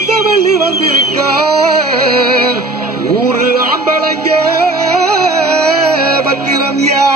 புத்தவள்ளி வந்திருக்க ஊரு ஆம்பளைங்க பத்திரம்யா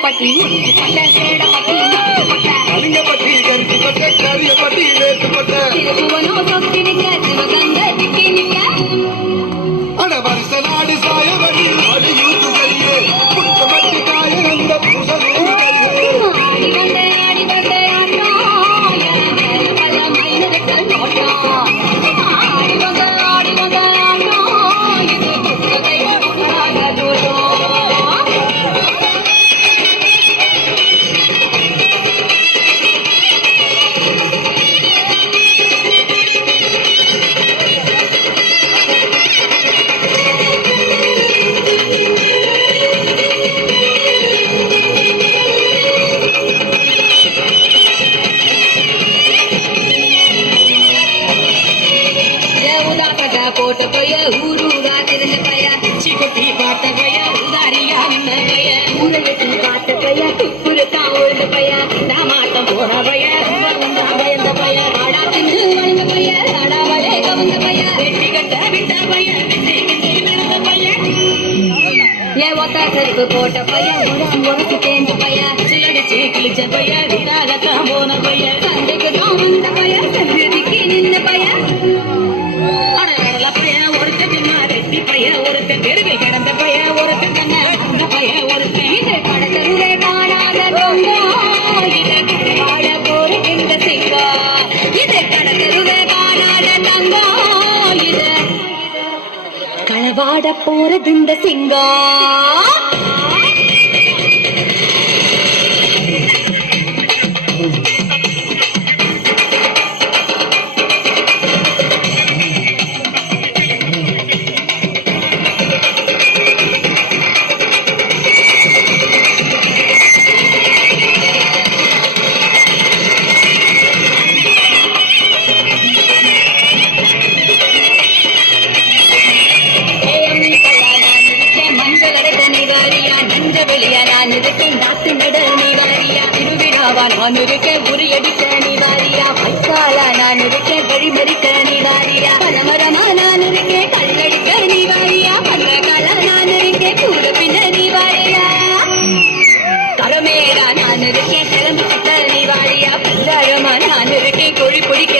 பட்டி பட்டி கருத்துப்பட்ட கரியப்பட்டி வேட்டுப்பட்ட அட வருஷ நாடு சாய வழி அடி யூத்து சரியே புத்த மட்டி காய அந்த புசனூ ஆடி வந்த பல மைனர்கள் நோட்டா ஆடி வந்த இது புத்தகை தூரம் போட்ட பைய ஊரூரா தெரிஞ்ச பைய சிக்குட்டி பார்த்த பைய உதாரியா நின்ன பைய ஊரையட்டி பார்த்த பைய துப்புருத்தான் உழுந்த பைய நாமாட்டம் போன பைய பயந்த பைய ஆடா திண்டு வளர்ந்த பைய ஆடாவளே கவர்ந்த பைய வெற்றி கட்ட விட்ட பைய விழுந்த பைய ஏ ஒத்தா செருப்பு போட்ட பைய உரசு தேஞ்ச பைய சிலடிச்சு கிழிச்ச பைய வீடாகத்தான் போன பைய சந்தைக்கு தான் வந்த பைய சந்திக்கு நின்ன பைய ஒருத்தன் தெருவை கடந்த பைய ஒருத்தன் தன்ன பைய ஒருத்தன் இது கடத்தருவே காணாத வாழ போருக்கின்ற சிங்கா இது கடத்தருவே காணாத தங்கா இது களவாட போறதுண்ட சிங்கா நான் இருக்க உரியடிக்க நீ வாரியா பைக்காலா நான் இருக்க வழிமறிக்க நீ வாரியா பலமரமா நான் இருக்க கல்லடிக்க நீ வாரியா பல்லகாலா நான் இருக்க கூட பின்ன நீ வாரியா தரமேடா நான் இருக்க திறம்பு கிட்ட நீ வாரியா பல்லாழமா நான் இருக்க கொழி பொடிக்க